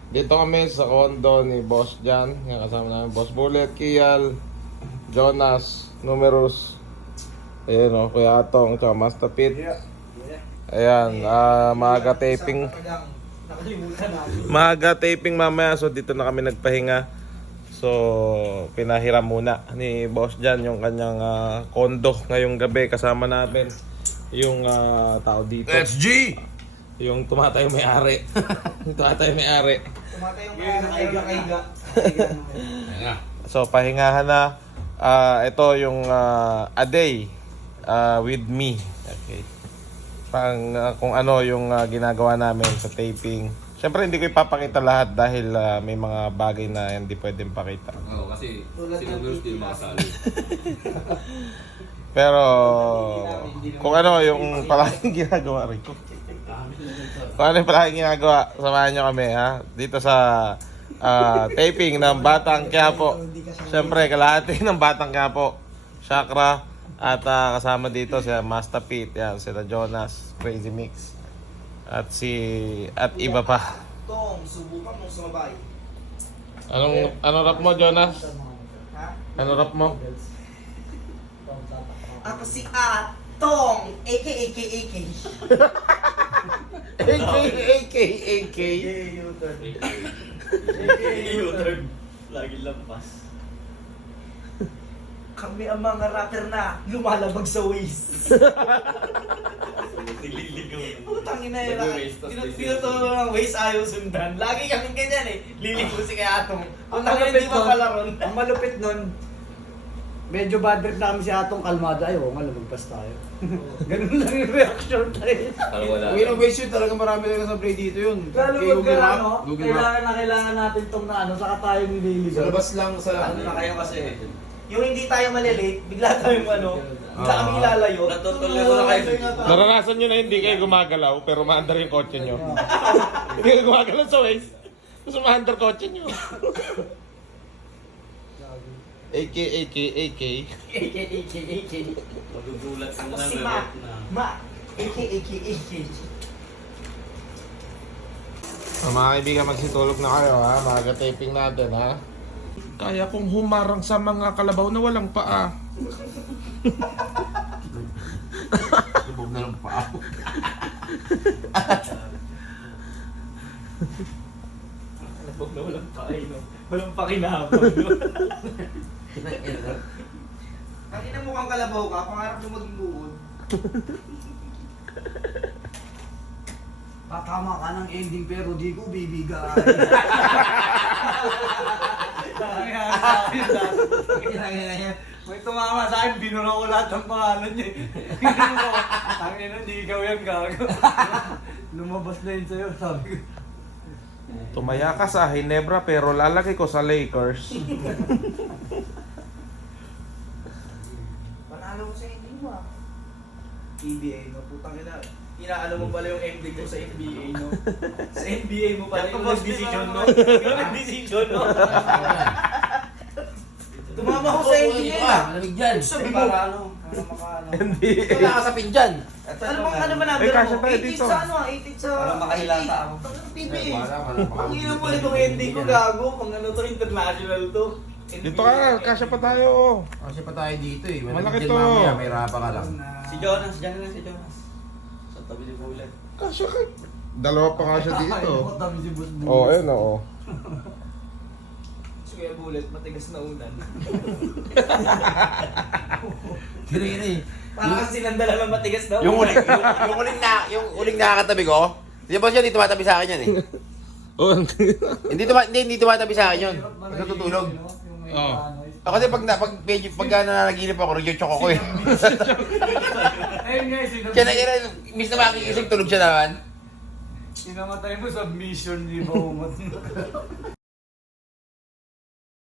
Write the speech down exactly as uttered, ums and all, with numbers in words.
Dito kami sa condo ni Boss Jan. Yung kasama namin Boss Bullet, Kial, Jonas, Numerous. Ayan o, Kuya Atong, tsaka Master Pit. Ayan, uh, maaga taping. Maaga taping mamaya, so dito na kami nagpahinga. So, pinahiram muna ni Boss Jan yung kanyang uh, condo ngayong gabi. Kasama namin yung uh, tao dito. S G! Yung tumatay may-ari. Yung tumatay may-ari. Tumatay yung kaiga-kaiga. So, pahingahan na. Uh, ito yung uh, a day uh, with me. Okay. Pang, uh, kung ano yung uh, ginagawa namin sa taping. Siyempre, hindi ko ipapakita lahat dahil uh, may mga bagay na hindi pwedeng pakita. Oo, oh, kasi sinubos din makasali. Pero, kung ano yung palaging ginagawa rin ko. Kung ano yung palaging ginagawa, samahan nyo kami ha. Dito sa uh, taping ng Batang Quiapo. Siyempre, kalahati ng Batang Quiapo. Chakra. At uh, kasama dito si Master Pete. Yan, sila Jonas, Crazy Mix. At si... At iba pa. Tong, subukan mong sumabay. Anong, anong rap mo, Jonas? Ha? Anong rap mo? Ako si Atong, a k a k a k. A K, A K, A K. U-turn. Lagi lampas. Kami ang mga rapper na lumalabag sa waist. Nililigaw na. Putang ina yun. Nag-waist, tas Tinut- may Tinuturo ng waist ayaw sundan. Lagi kami ganyan eh. Liligo si kay Atong. Ang Putang ina malupit hindi pa nun, pala ron. ang malupit nun, medyo bad trip na kami si Atong kalmado. Ay, oo nga, lumagpas tayo. Ganun lang yung reaction tayo. Parang wala. Uy, ng waste yun, talaga marami talaga sa play dito yun. Lalo Kay wag ka Google Map, ano, Google Map. kailangan na kailangan natin tong na ano, saka tayo Sa nililigaw. labas lang, sa... Ano na kayo kasi? Yung hindi tayo malilate, bigla tayong ano, bigla kami Ah. ilalayo. Natutulog na kayo. Naranasan nyo na hindi kayo gumagalaw, pero maandar yung kotse nyo. Hindi kayo gumagalaw sa waist. Gusto maandar kotse nyo. A K, A K, A K. A K A K A K. Magugulat ka Ako na si na. Ma. Ma. A K A K A K. So, mga kaibigan, magsitulog na kayo ha. Mga taping natin ha. Kaya kong humarang sa mga kalabaw na walang paa. Lubog na lang pa ako. Huwag na walang paay, no? Walang pakinabang, no? Ang ina mukhang kalabaw ka, pangarap mo maging buod. Tatama ka ng ending pero di ko bibigay. May tumama sa akin, binura ko lahat ng pangalan niya. Tangin na, di ikaw yan gago. Lumabas na yun sa'yo, sabi ko. Tumaya ka sa Hinebra pero lalagay ko sa Lakers. Panalo ko sa ending mo ah. P B A, no? Putang ina. Inaano mo pala yung ending ko sa N B A, no? Sa N B A mo pala yung nag-decision, no? Yung nag-decision, no? Tumama ko sa ending yun ah. Malamig dyan. Sabi mo, para ano? Para makaano. Wala ka sa pindyan. Ano bang ano ba Eh, number kasya mo? tayo eighteen dito. sa ano ah? eighteen sa... Para makahilata ako. P B A. Para, para, para. Ang ina mo itong ending ko, gago. Pang ano to, international to. Dito ka, kasya pa tayo. Kasi pa tayo dito eh. Malaki dyan to. Mamaya, may rapa ka lang. Si Jonas, dyan na lang si Jonas. Sa tabi ni Bulan. Kasya ka. Dalawa pa nga siya Ay, dito. dami si Boss Bullet. Oo, oh, ayun oo. Si Kuya Bullet, matigas na unan. Kiri-kiri. Parang kasi sinandala lang matigas na Yung unan. uling, yung, yung uling na, yung uling nakakatabi ko, di ba siya hindi tumatabi sa akin yan eh. Oh, Hindi tuma, hindi, hindi tumatabi sa akin yun. Hirap na rin Natutulog. yun, no? Yung may Oo. ano, Ako kasi pag, na, pag, medyo, pag nananaginip ako, nag-chok ako eh. Ayun nga, sinab- Kaya na, kaya na, miss na makikisig, tulog siya naman. sinamatay mo submission, di ba umat?